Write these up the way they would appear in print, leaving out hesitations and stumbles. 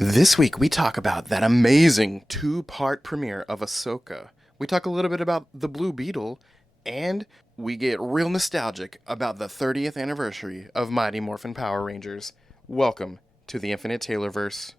This week we talk about that amazing two-part premiere of Ahsoka. We talk a little bit about the Blue Beetle, and we get real nostalgic about the 30th anniversary of Mighty Morphin Power Rangers. Welcome to the Infinite Taylorverse.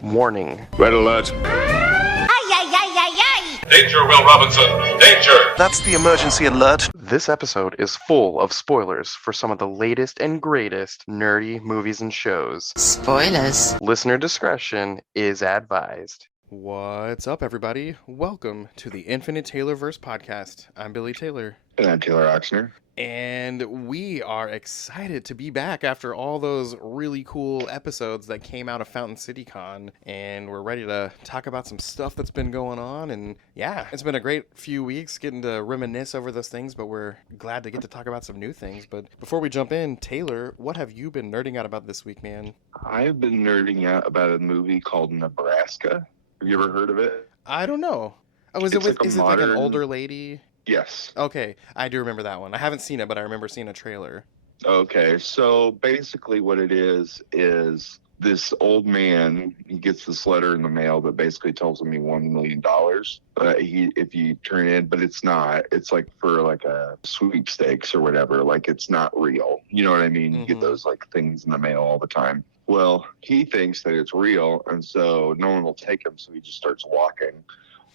Warning. Red alert. Ay, ay, ay, ay, ay! Danger, Will Robinson. Danger. That's the emergency alert. This episode is full of spoilers for some of the latest and greatest nerdy movies and shows. Spoilers. Listener discretion is advised. What's up, everybody? Welcome to the Infinite Taylorverse podcast. I'm Billy Taylor. And I'm Taylor Oxner. And we are excited to be back after all those really cool episodes that came out of Fountain City Con. And we're ready to talk about some stuff that's been going on. And yeah, it's been a great few weeks getting to reminisce over those things, but we're glad to get to talk about some new things. But before we jump in, Taylor, what have you been nerding out about this week, man? I've been nerding out about a movie called Nebraska. Have you ever heard of it? I don't know. Oh, is It's like a is it like an modern- older lady? Yes. Okay, I do remember that one. I haven't seen it, but I remember seeing a trailer. Okay, so basically what it is this old man, he gets this letter in the mail that basically tells him he won $1 million. If you turn in, but it's not. It's like for like a sweepstakes or whatever. Like it's not real. You know what I mean? You get Mhm. those like things in the mail all the time. Well, he thinks that it's real, and so no one will take him, so he just starts walking.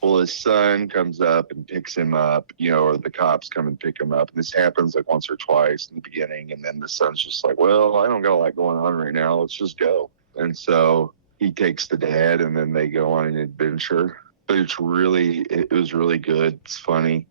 Well, his son comes up and picks him up, or the cops come and pick him up. And this happens like once or twice in the beginning. And then the son's just like, well, I don't got a lot going on right now. Let's just go. And so he takes the dad, and then they go on an adventure. But it was really good. It's funny,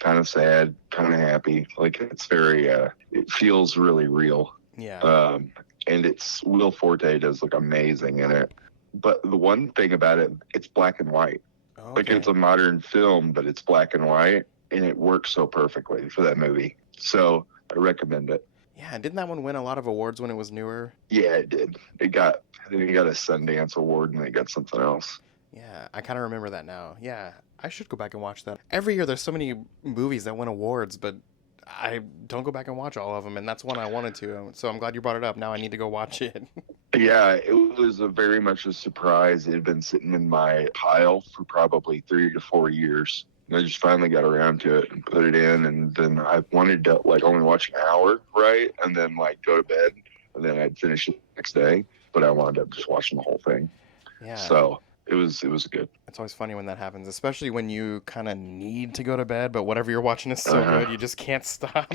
kind of sad, kind of happy. Like it's very, it feels really real. Yeah. And it's Will Forte does look amazing in it. But the one thing about it, it's black and white. Like Okay. it's a modern film, but it's black and white, and it works so perfectly for that movie. So I recommend it. Yeah, didn't that one win a lot of awards when it was newer? Yeah, it did. I think it got a Sundance Award, and it got something else. Yeah, I kind of remember that now. Yeah, I should go back and watch that. Every year there's so many movies that win awards, but I don't go back and watch all of them, and that's one I wanted to. So I'm glad you brought it up. Now I need to go watch it. Yeah, it was very much a surprise. It had been sitting in my pile for probably 3 to 4 years. And I just finally got around to it and put it in. And then I wanted to like only watch an hour, right? And then like go to bed. And then I'd finish it the next day. But I wound up just watching the whole thing. Yeah. So it was good. It's always funny when that happens, especially when you kind of need to go to bed, but whatever you're watching is so good, you just can't stop.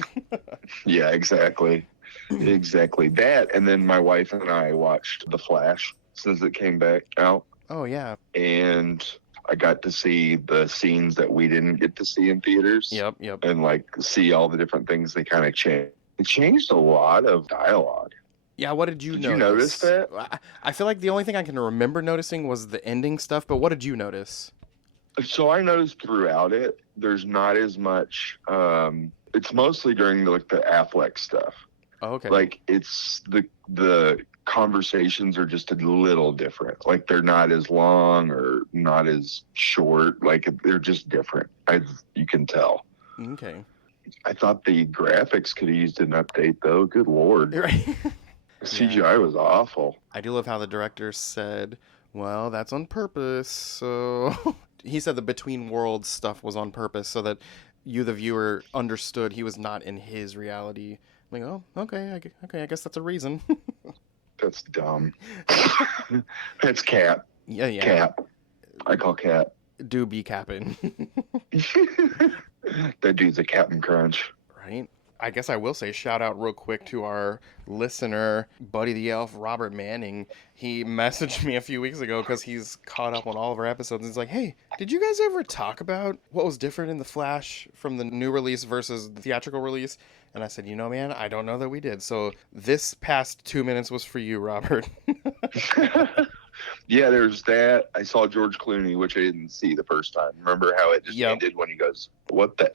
Yeah, exactly. Exactly. That. And then my wife and I watched The Flash since it came back out. Oh, yeah. And I got to see the scenes that we didn't get to see in theaters. Yep. And like see all the different things they kind of changed. It changed a lot of dialogue. Yeah, what did you Did notice? you notice that? I feel like the only thing I can remember noticing was the ending stuff, but what did you notice? So I noticed throughout it, there's not as much. It's mostly during the Affleck stuff. Oh, okay. Like it's the conversations are just a little different. Like they're not as long or not as short. Like they're just different. You can tell. Okay. I thought the graphics could have used an update though. Good Lord. Right. CGI was awful. I do love how the director said, well, that's on purpose. So he said the between worlds stuff was on purpose so that you, the viewer, understood he was not in his reality. I'm like, oh, okay, I guess that's a reason. That's dumb. That's Cap. Yeah. Cap. I call Cap. Do be capping. That dude's a Captain Crunch. Right? I guess I will say shout out real quick to our listener, Buddy the Elf, Robert Manning. He messaged me a few weeks ago because he's caught up on all of our episodes. He's like, hey, did you guys ever talk about what was different in The Flash from the new release versus the theatrical release? And I said, man, I don't know that we did. So this past 2 minutes was for you, Robert. Yeah, there's that. I saw George Clooney, which I didn't see the first time. Remember how it just Yep. ended when he goes, "What the?"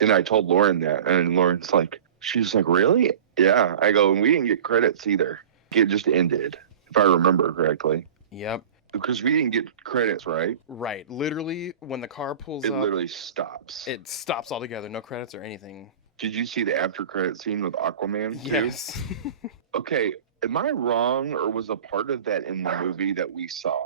And I told Lauren that, and Lauren's like, she's like, "Really?" Yeah. I go, and we didn't get credits either. It just ended, if I remember correctly. Yep. Because we didn't get credits, right? Right. Literally, when the car pulls It up, literally stops. it stops altogether. No credits or anything. Did you see the after credit scene with Aquaman? Too? Yes. Okay. Am I wrong, or was a part of that in the movie that we saw?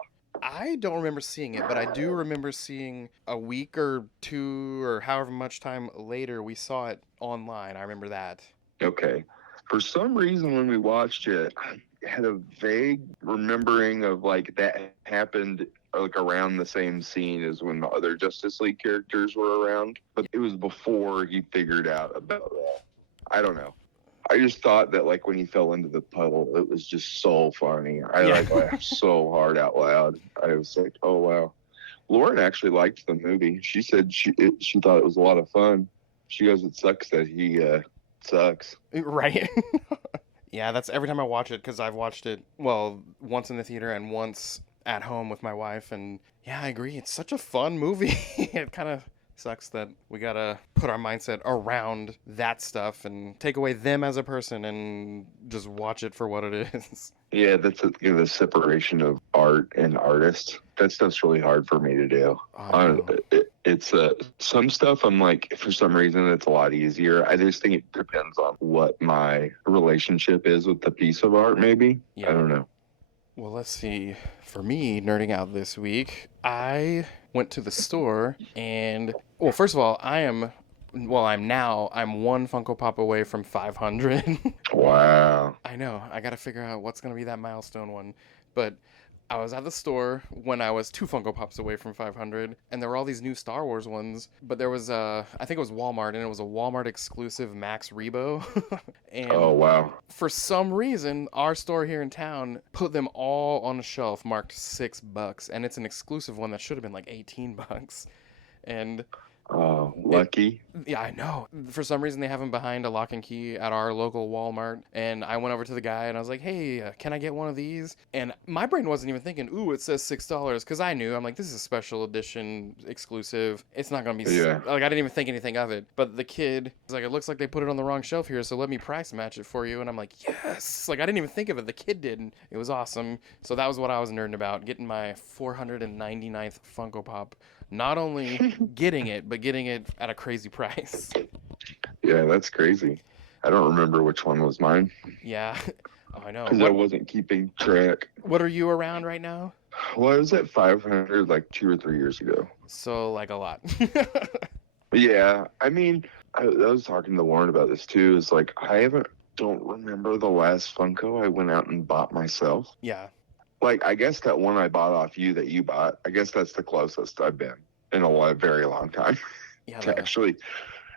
I don't remember seeing it, but I do remember seeing a week or two or however much time later we saw it online. I remember that. Okay. For some reason, when we watched it, I had a vague remembering of like that happened like around the same scene as when the other Justice League characters were around, but it was before he figured out about that. I don't know. I just thought that like when he fell into the puddle, it was just so funny. I Yeah. like laughed so hard out loud. I was like, oh wow. Lauren actually liked the movie. She said she thought it was a lot of fun. She goes, it sucks that he sucks. Right. Yeah, that's every time I watch it, because I've watched it, well, once in the theater and once at home with my wife, and yeah, I agree. It's such a fun movie. It kind of sucks that we gotta put our mindset around that stuff and take away them as a person and just watch it for what it is. Yeah, that's the separation of art and artist. That stuff's really hard for me to do. I know. It's some stuff I'm like, for some reason, it's a lot easier. I just think it depends on what my relationship is with the piece of art, maybe. Yeah. I don't know. Well, let's see. For me, nerding out this week, I went to the store and, well, first of all, I'm one Funko Pop away from 500. Wow. I know. I got to figure out what's going to be that milestone one. But I was at the store when I was 2 Funko Pops away from 500, and there were all these new Star Wars ones. But there was, I think it was Walmart, and it was a Walmart exclusive Max Rebo. And Oh, wow. for some reason, our store here in town put them all on a shelf marked $6, and it's an exclusive one that should have been like $18. And Oh, lucky. yeah, I know. For some reason, they have them behind a lock and key at our local Walmart. And I went over to the guy and I was like, hey, can I get one of these? And my brain wasn't even thinking, ooh, it says $6. Because I knew, I'm like, this is a special edition exclusive. It's not going to be, Yeah. like, I didn't even think anything of it. But the kid was like, it looks like they put it on the wrong shelf here, so let me price match it for you. And I'm like, yes. Like, I didn't even think of it. The kid did. And it was awesome. So that was what I was nerding about, getting my 499th Funko Pop. Not only getting it, but getting it at a crazy price. Yeah, that's crazy. I don't remember which one was mine Yeah. Oh, I know. because I wasn't keeping track. What are you around right now? Well, I was at 500 like 2 or 3 years ago. So, like, a lot. Yeah, I mean, I was talking to Lauren about this too. It's like don't remember the last Funko I went out and bought myself. Yeah. Like, I guess that one I bought off you that you bought, I guess that's the closest I've been in a very long time. Yeah. To actually,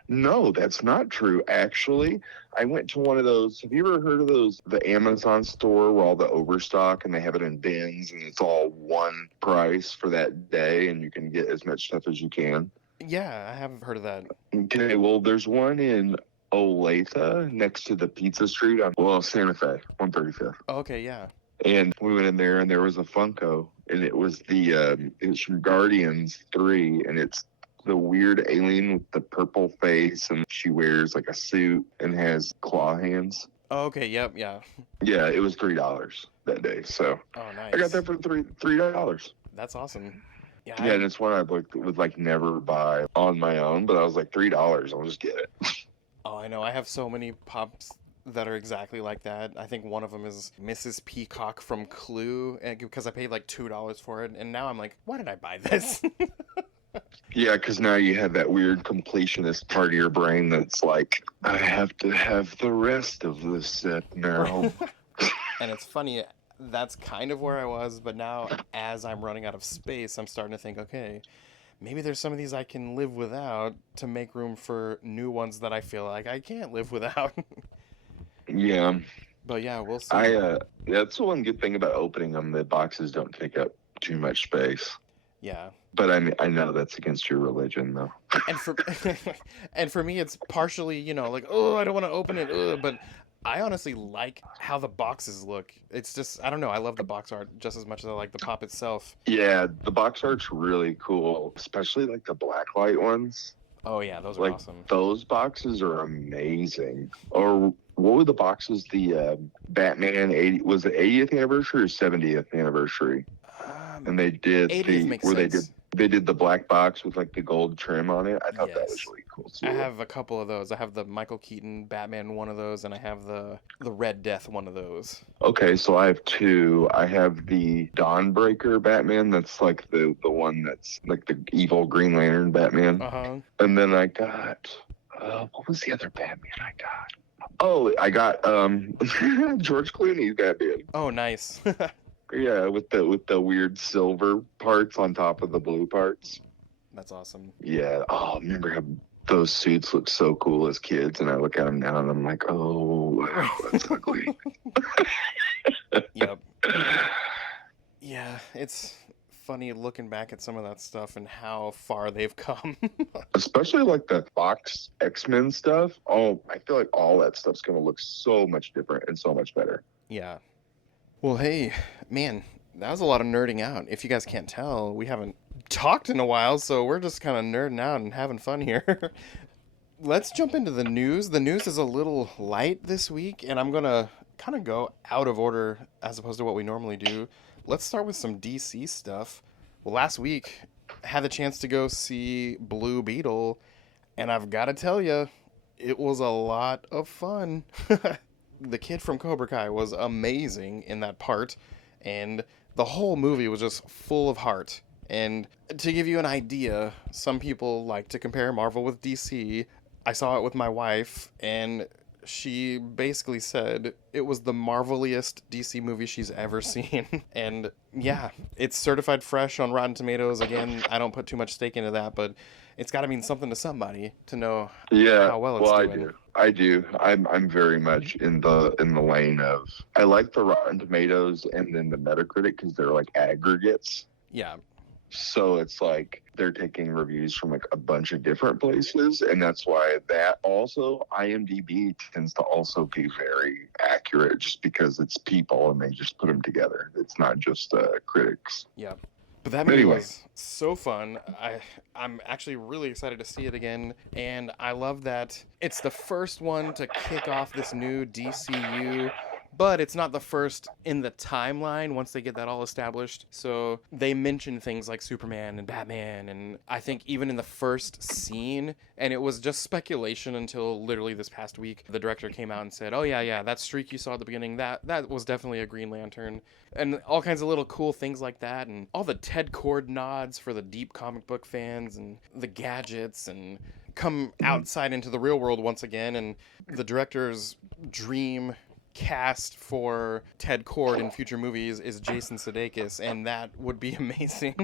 no, that's not true. Actually, I went to one of those. Have you ever heard of those, the Amazon store where all the overstock and they have it in bins and it's all one price for that day and you can get as much stuff as you can? Yeah, I have heard of that. Okay, well, there's one in Olathe next to the Pizza Street on, Santa Fe, 135th. Oh, okay, yeah. And we went in there and there was a Funko and it was it was from Guardians 3 and it's the weird alien with the purple face and she wears like a suit and has claw hands. Oh, okay, yep, yeah. Yeah, it was $3 that day. So Oh, nice. I got that for $3. That's awesome. Yeah, Yeah, and it's one I would like never buy on my own, but I was like $3, I'll just get it. Oh, I know. I have so many pops that are exactly like that. I think one of them is Mrs. Peacock from Clue, because I paid like $2 for it, and now I'm like, why did I buy this? Yeah, because now you have that weird completionist part of your brain that's like, I have to have the rest of this set now. And it's funny, that's kind of where I was, but now as I'm running out of space, I'm starting to think, okay, maybe there's some of these I can live without to make room for new ones that I feel like I can't live without. Yeah. But yeah, we'll see. That's the one good thing about opening them. The boxes don't take up too much space. Yeah. But I know that's against your religion, though. And for and for me, it's partially, like, oh, I don't want to open it, but I honestly like how the boxes look. It's just, I don't know, I love the box art just as much as I like the pop itself. Yeah, the box art's really cool, especially like the blacklight ones. Oh yeah, those are Like awesome. those boxes are amazing. Or what were the boxes? The Batman 80 was the 80th anniversary or 70th anniversary? And they did 80th makes where sense. they did the black box with like the gold trim on it. I thought that was Yes. really cool I too. have a couple of those. I have the Michael Keaton Batman one of those, and I have the Red Death one of those. Okay, so I have two. I have the Dawnbreaker Batman. That's like the one that's like the evil Green Lantern Batman. Uh-huh. And then I got what was the other Batman I got? Oh, I got George Clooney's Batman. Oh, nice. Yeah, with the weird silver parts on top of the blue parts. That's awesome. Yeah. Oh, I remember how those suits looked so cool as kids, and I look at them now and I'm like, oh, wow, that's ugly. Yep. Yeah, it's funny looking back at some of that stuff and how far they've come. Especially like the Fox X-Men stuff. Oh, I feel like all that stuff's gonna look so much different and so much better. Yeah. Well, hey, man, that was a lot of nerding out. If you guys can't tell, we haven't talked in a while, so we're just kind of nerding out and having fun here. Let's jump into the news. The news is a little light this week, and I'm going to kind of go out of order as opposed to what we normally do. Let's start with some DC stuff. Well, last week, I had the chance to go see Blue Beetle, and I've got to tell you, it was a lot of fun. The kid from Cobra Kai was amazing in that part, and the whole movie was just full of heart. And to give you an idea, some people like to compare Marvel with DC. I saw it with my wife, and she basically said it was the marveliest DC movie she's ever seen. And yeah, it's certified fresh on Rotten Tomatoes. Again, I don't put too much stake into that, but it's got to mean something to somebody to know how well it's doing. I do. I'm very much in the lane of I like the Rotten Tomatoes and then the Metacritic because they're like aggregates. Yeah. So it's like they're taking reviews from like a bunch of different places, and that's why that also IMDb tends to also be very accurate just because it's people and they just put them together. It's not just critics. Yeah. But that movie was so fun. I'm actually really excited to see it again, and I love that it's the first one to kick off this new DCU, but it's not the first in the timeline once they get that all established. So they mention things like Superman and Batman, and I think even in the first scene, and it was just speculation until literally this past week, the director came out and said, oh yeah, that streak you saw at the beginning, that was definitely a Green Lantern, and all kinds of little cool things like that, and all the Ted Kord nods for the deep comic book fans, and the gadgets, and come outside into the real world once again, and the director's dream cast for Ted Kord in future movies is Jason Sudeikis, and that would be amazing.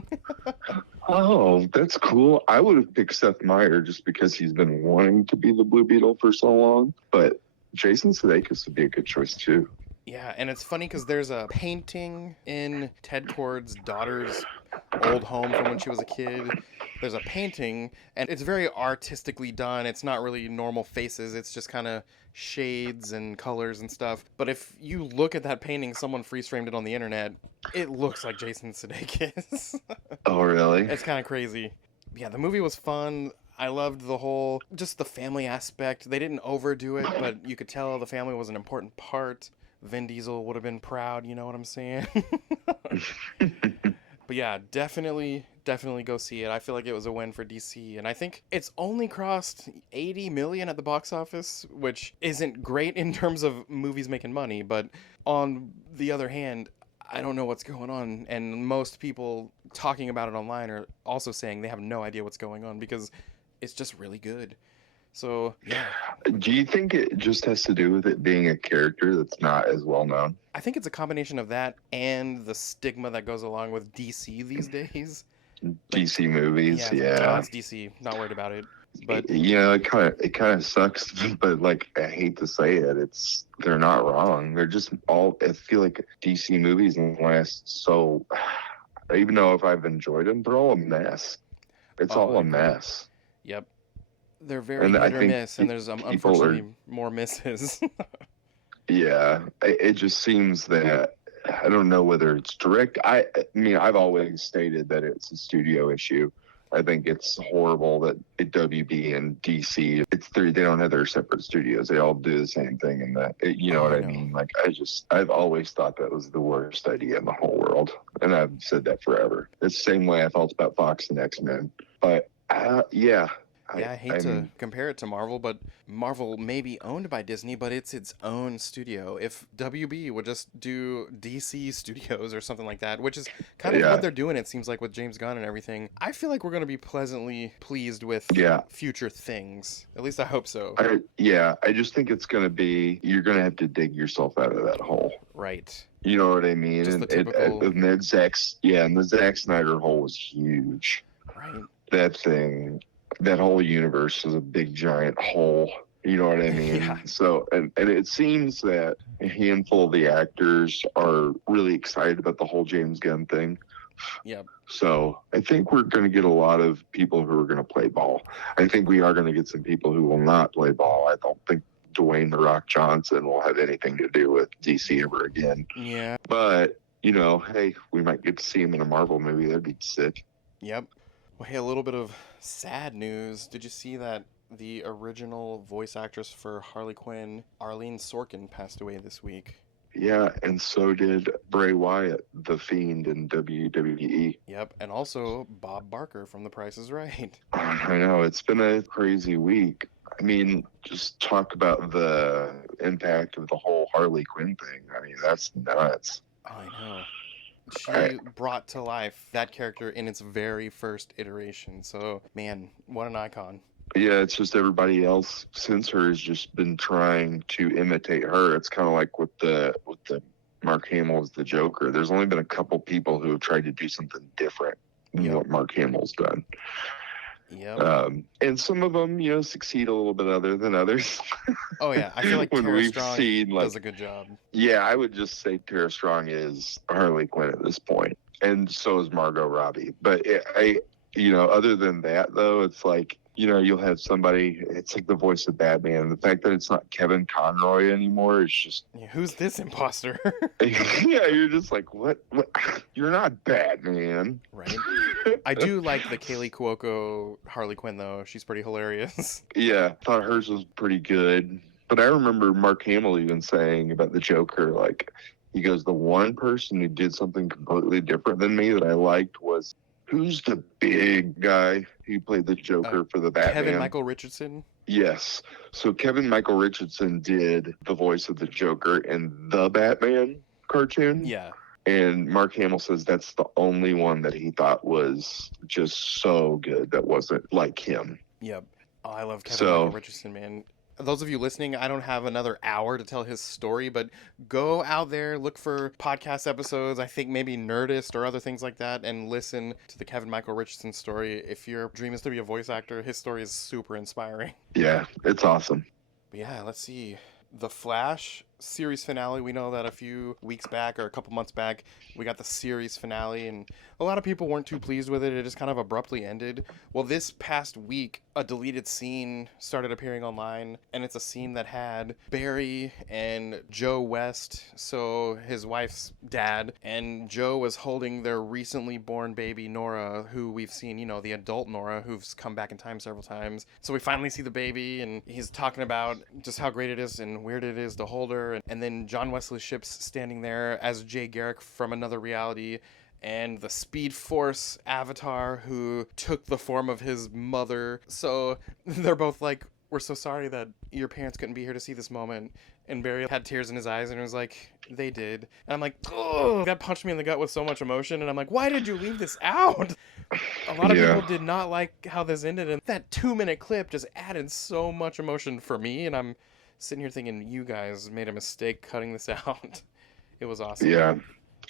Oh, that's cool. I would have picked Seth Meyer just because he's been wanting to be the Blue Beetle for so long, but Jason Sudeikis would be a good choice too. Yeah, and it's funny because there's a painting in Ted Kord's daughter's old home from when she was a kid. There's a painting, and it's very artistically done. It's not really normal faces. It's just kind of shades and colors and stuff. But if you look at that painting, someone freeze-framed it on the internet, it looks like Jason Sudeikis. Oh, really? It's kind of crazy. Yeah, the movie was fun. I loved the whole, just the family aspect. They didn't overdo it, but you could tell the family was an important part. Vin Diesel would have been proud, you know what I'm saying? But yeah, definitely go see it. I feel like it was a win for DC, and I think it's only crossed 80 million at the box office, which isn't great in terms of movies making money, but on the other hand, I don't know what's going on, and most people talking about it online are also saying they have no idea what's going on because it's just really good. So, yeah. Do you think it just has to do with it being a character that's not as well known? I think it's a combination of that and the stigma that goes along with DC these days. DC movies, yeah. Oh, it's DC. Not worried about it. But you know, it kind of sucks, but like I hate to say it, they're not wrong. They're just all. I feel like DC movies in the last even though if I've enjoyed them, they're all a mess. It's all a mess. Yep. They're very hit or miss, and there's unfortunately more misses. Yeah, it just seems that I don't know whether it's direct. I mean, I've always stated that it's a studio issue. I think it's horrible that at WB and DC, they don't have their separate studios. They all do the same thing, and you know Oh, what I I know. mean. Like I've always thought that was the worst idea in the whole world, and I've said that forever. It's the same way I felt about Fox and X-Men. But yeah, Yeah, I hate to compare it to Marvel, but Marvel may be owned by Disney, but it's its own studio. If WB would just do DC Studios or something like that, which is kind of yeah, what they're doing, it seems like, with James Gunn and everything, I feel like we're going to be pleasantly pleased with yeah. future things. At least I hope so. I just think it's going to be, you're going to have to dig yourself out of that hole. Right. You know what I mean? Just the typical... And the Zack Snyder hole was huge. Right. That whole universe is a big giant hole. You know what I mean? Yeah. So, and it seems that a handful of the actors are really excited about the whole James Gunn thing. Yep. So I think we're going to get a lot of people who are going to play ball. I think we are going to get some people who will not play ball. I don't think Dwayne "The Rock" Johnson will have anything to do with DC ever again. Yeah. But, you know, hey, we might get to see him in a Marvel movie. That'd be sick. Yep. Well, hey, a little bit of sad news. Did you see that the original voice actress for Harley Quinn, Arlene Sorkin, passed away this week? Yeah, and so did Bray Wyatt, the Fiend in WWE. Yep, and also Bob Barker from The Price is Right. I know, it's been a crazy week. I mean, just talk about the impact of the whole Harley Quinn thing. I mean, that's nuts. Oh, I know. She brought to life that character in its very first iteration. So, man, what an icon. Yeah, it's just everybody else since her has just been trying to imitate her. It's kind of like with the Mark Hamill as the Joker. There's only been a couple people who have tried to do something different than what Mark Hamill's done. Yep. And some of them, you know, succeed a little bit other than others. Oh yeah, I feel like when Tara we've Strong seen, like, does a good job. Yeah, I would just say Tara Strong is Harley Quinn at this point, and so is Margot Robbie. But other than that, though, it's like, you know, you'll have somebody. It's like the voice of Batman. The fact that it's not Kevin Conroy anymore is just. Yeah, who's this imposter? Yeah, you're just like, what? You're not Batman, right? I do like the Kaylee Cuoco Harley Quinn though. She's pretty hilarious. Yeah, I thought hers was pretty good. But I remember Mark Hamill even saying about the Joker, like, he goes, the one person who did something completely different than me that I liked was, who's the big guy who played the Joker for the Batman? Kevin Michael Richardson? Yes. So Kevin Michael Richardson did the voice of the Joker in the Batman cartoon. Yeah. And Mark Hamill says that's the only one that he thought was just so good that wasn't like him. Yep. Oh, I love Kevin Michael Richardson, man. Those of you listening, I don't have another hour to tell his story, but go out there, look for podcast episodes, I think maybe Nerdist or other things like that, and listen to the Kevin Michael Richardson story. If your dream is to be a voice actor, his story is super inspiring. Yeah, it's awesome. But yeah, let's see. The Flash series finale. We know that a few weeks back or a couple months back, we got the series finale, and a lot of people weren't too pleased with it. It just kind of abruptly ended. Well, this past week, a deleted scene started appearing online, and it's a scene that had Barry and Joe West, so his wife's dad, and Joe was holding their recently born baby, Nora, who we've seen, you know, the adult Nora, who's come back in time several times. So we finally see the baby, and he's talking about just how great it is and weird it is to hold her. And then John Wesley Shipp's standing there as Jay Garrick from another reality, and the Speed Force avatar who took the form of his mother. So they're both like, we're so sorry that your parents couldn't be here to see this moment. And Barry had tears in his eyes and was like, they did. And I'm like, oh, that punched me in the gut with so much emotion. And I'm like, why did you leave this out? A lot of people did not like how this ended. And that 2-minute clip just added so much emotion for me. And I'm sitting here thinking, you guys made a mistake cutting this out. It was awesome. Yeah.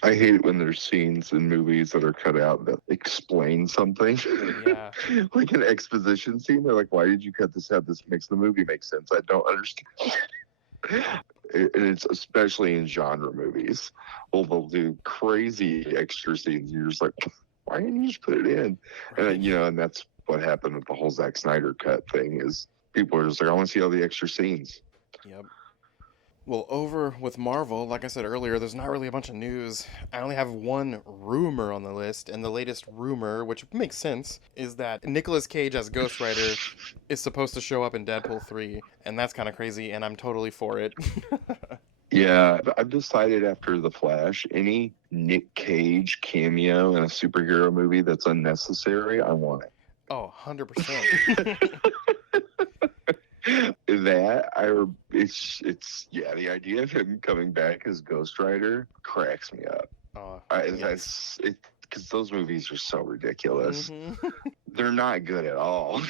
I hate it when there's scenes in movies that are cut out that explain something. Yeah. Like an exposition scene. They're like, why did you cut this out? This makes the movie make sense. I don't understand. And it's especially in genre movies. Well, they'll do crazy extra scenes. You're just like, why didn't you just put it in? Right. And, and that's what happened with the whole Zack Snyder cut thing is people are just like, I want to see all the extra scenes. Yep. Well, over with Marvel, like I said earlier, there's not really a bunch of news. I only have one rumor on the list, and the latest rumor, which makes sense, is that Nicolas Cage as Ghost Rider is supposed to show up in Deadpool 3, and that's kind of crazy, and I'm totally for it. Yeah, I've decided after The Flash, any Nick Cage cameo in a superhero movie that's unnecessary, I want it. Oh, 100%. It's yeah, the idea of him coming back as Ghost Rider cracks me up. Yes. That's it, because those movies are so ridiculous. Mhm. They're not good at all.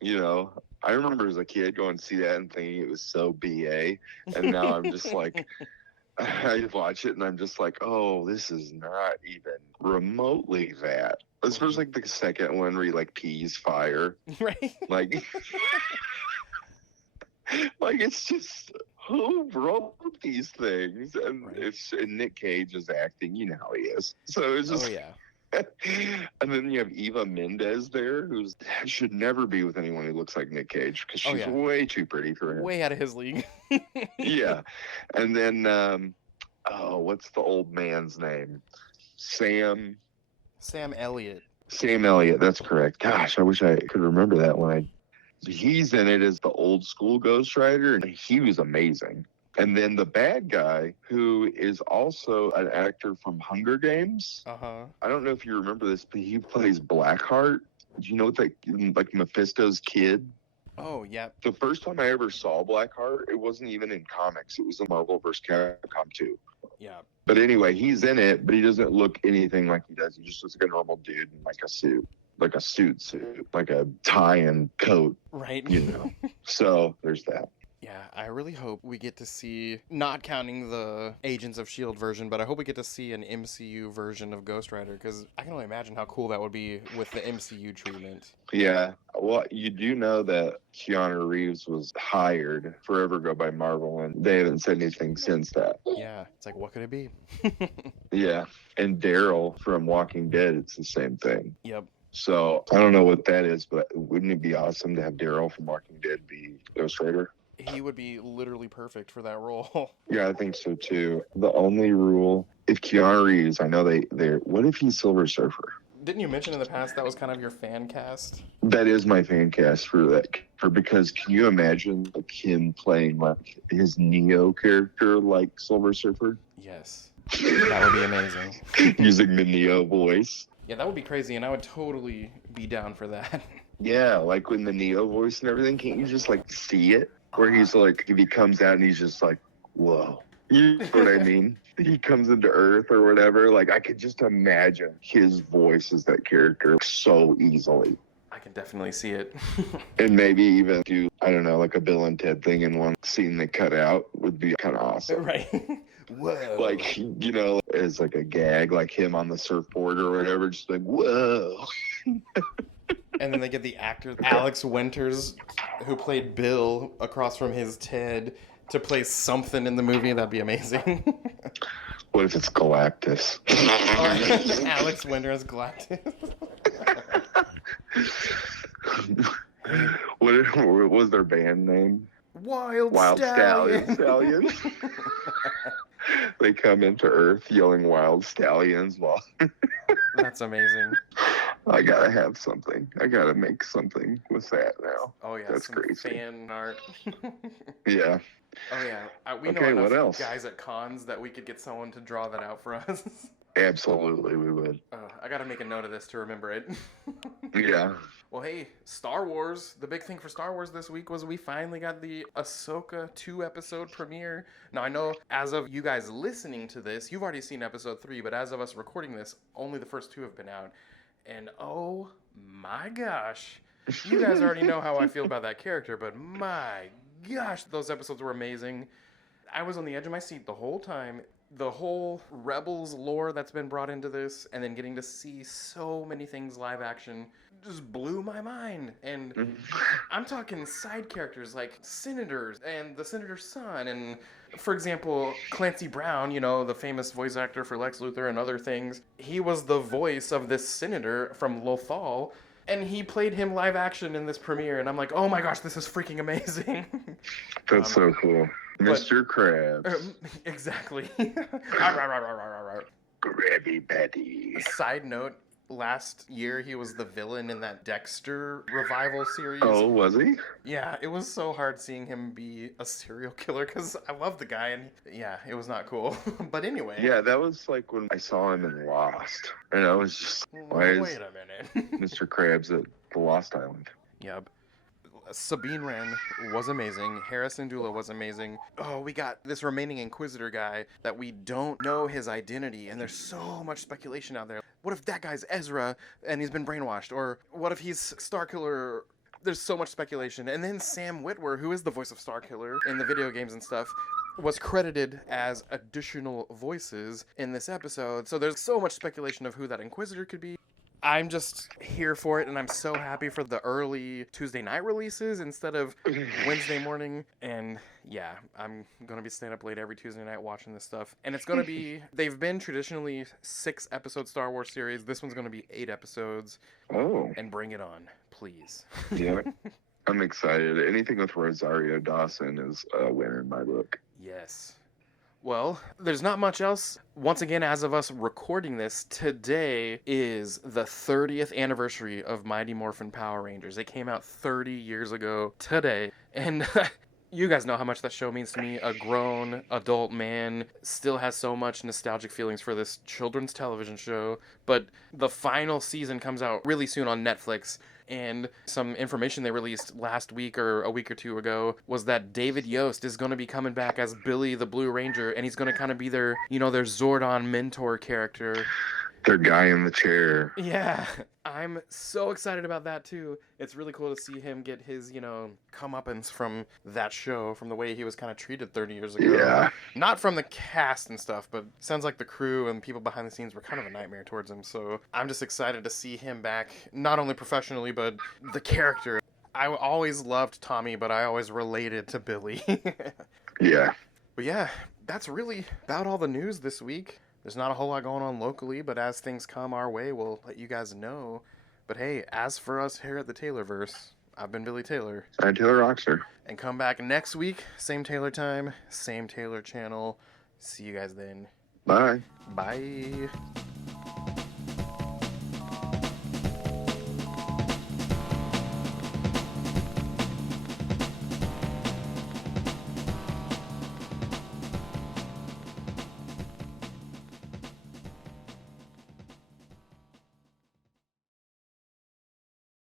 You know, I remember as a kid going to see that and thinking it was so BA, and now I'm just like, I watch it and I'm just like, oh, this is not even remotely that. Especially like the second one where he like pees fire. Right? Like, like it's just who wrote these things? And Right. and Nick Cage is acting, you know how he is. So it's just Oh, yeah. and then you have Eva Mendes there, who should never be with anyone who looks like Nick Cage because Oh, she's yeah. way too pretty for him. Way out of his league. Yeah, and then oh, what's the old man's name? Sam Elliott. Elliott. That's correct. Gosh, I wish I could remember that one. He's in it as the old school Ghost Rider, and he was amazing. And then the bad guy, who is also an actor from Hunger Games. Uh-huh. I don't know if you remember this, but he plays Blackheart. Do you know what that, like Mephisto's kid? Oh, yeah. The first time I ever saw Blackheart, it wasn't even in comics. It was in Marvel vs. Capcom 2. Yeah. But anyway, he's in it, but he doesn't look anything like he does. He just looks like a normal dude in like a suit. Like a suit, like a tie and coat, Right. you know. So there's that. Yeah, I really hope we get to see, not counting the Agents of S.H.I.E.L.D. version, but I hope we get to see an MCU version of Ghost Rider, because I can only imagine how cool that would be with the MCU treatment. Yeah. Well, you do know that Keanu Reeves was hired forever ago by Marvel, and they haven't said anything since that. Yeah, it's like, what could it be? Yeah. And Daryl from Walking Dead, it's the same thing. Yep. So I don't know what that is, but wouldn't it be awesome to have Daryl from Walking Dead be Ghost Rider? He would be literally perfect for that role. Yeah, I think so too. The only rule, if Keanu Reeves, I know they're, what if he's Silver Surfer? Didn't you mention in the past that was kind of your fan cast? That is my fan cast for that. Because can you imagine like him playing like his Neo character like Silver Surfer? Yes. That would be amazing. Using the Neo voice. Yeah, that would be crazy, and I would totally be down for that. Yeah, like when the Neo voice and everything, can't you just like see it? Where he's like, if he comes out and he's just like, whoa. You know what I mean? He comes into Earth or whatever. Like, I could just imagine his voice as that character so easily. I can definitely see it. And maybe even do, I don't know, like a Bill and Ted thing in one scene they cut out would be kind of awesome. Right. Whoa. Like, you know, as like a gag, like him on the surfboard or whatever, just like, whoa. And then they get the actor, Alex Winters, who played Bill, across from his Ted, to play something in the movie. That'd be amazing. What if it's Galactus? Alex Winters, Galactus. What was their band name? Wild Stallions. They come into Earth yelling Wild Stallions while That's amazing. I gotta have something. I gotta make something with that now. Oh yeah, That's some crazy. fan art. Yeah. Oh yeah, we know Okay, enough what else? guys at cons that we could get someone to draw that out for us. Absolutely, we would. I gotta make a note of this to remember it. Yeah. Well, hey, Star Wars. The big thing for Star Wars this week was we finally got the Ahsoka 2-episode premiere. Now, I know as of you guys listening to this, you've already seen episode 3, but as of us recording this, only the first 2 have been out. And oh my gosh, you guys already know how I feel about that character, but my gosh, those episodes were amazing. I was on the edge of my seat the whole time. The whole Rebels lore that's been brought into this, and then getting to see so many things live action, just blew my mind. And I'm talking side characters like senators and the senator's son, and for example, Clancy Brown, you know, the famous voice actor for Lex Luthor and other things. He was the voice of this senator from Lothal, and he played him live action in this premiere, and I'm like, oh my gosh, this is freaking amazing. That's so cool. Mr. Krabs. Exactly. Krabby Patty. Side note, last year he was the villain in that Dexter revival series. Oh, was he? Yeah, it was so hard seeing him be a serial killer because I love the guy and yeah, it was not cool. But anyway. Yeah, that was like when I saw him in Lost. And I was just, why Wait is a minute. Mr. Krabs at the Lost Island? Yep. Sabine Wren was amazing. Harrison Dula was amazing. Oh, we got this remaining Inquisitor guy that we don't know his identity, and there's so much speculation out there. What if that guy's Ezra and he's been brainwashed? Or what if he's Starkiller? There's so much speculation. And then Sam Witwer, who is the voice of Starkiller in the video games and stuff, was credited as additional voices in this episode. So there's so much speculation of who that Inquisitor could be. I'm just here for it, and I'm so happy for the early Tuesday night releases instead of Wednesday morning. And yeah, I'm going to be staying up late every Tuesday night watching this stuff. And it's going to be, they've been traditionally 6-episode Star Wars series. This one's going to be 8 episodes. Oh. And bring it on, please. Yeah. I'm excited. Anything with Rosario Dawson is a winner in my book. Yes. Well, there's not much else. Once again, as of us recording this, today is the 30th anniversary of Mighty Morphin Power Rangers. It came out 30 years ago today. And you guys know how much that show means to me. A grown adult man still has so much nostalgic feelings for this children's television show. But the final season comes out really soon on Netflix. And some information they released last week or a week or two ago was that David Yost is going to be coming back as Billy the Blue Ranger, and he's going to kind of be their, their Zordon mentor character. Their guy in the chair. Yeah, I'm so excited about that too. It's really cool to see him get his, comeuppance from that show, from the way he was kind of treated 30 years ago. Yeah. Not from the cast and stuff, but sounds like the crew and people behind the scenes were kind of a nightmare towards him. So I'm just excited to see him back, not only professionally, but the character. I always loved Tommy, but I always related to Billy. Yeah. But yeah, that's really about all the news this week. There's not a whole lot going on locally, but as things come our way, we'll let you guys know. But hey, as for us here at the Taylorverse, I've been Billy Taylor. I'm Taylor Roxer. And come back next week, same Taylor time, same Taylor channel. See you guys then. Bye. Bye.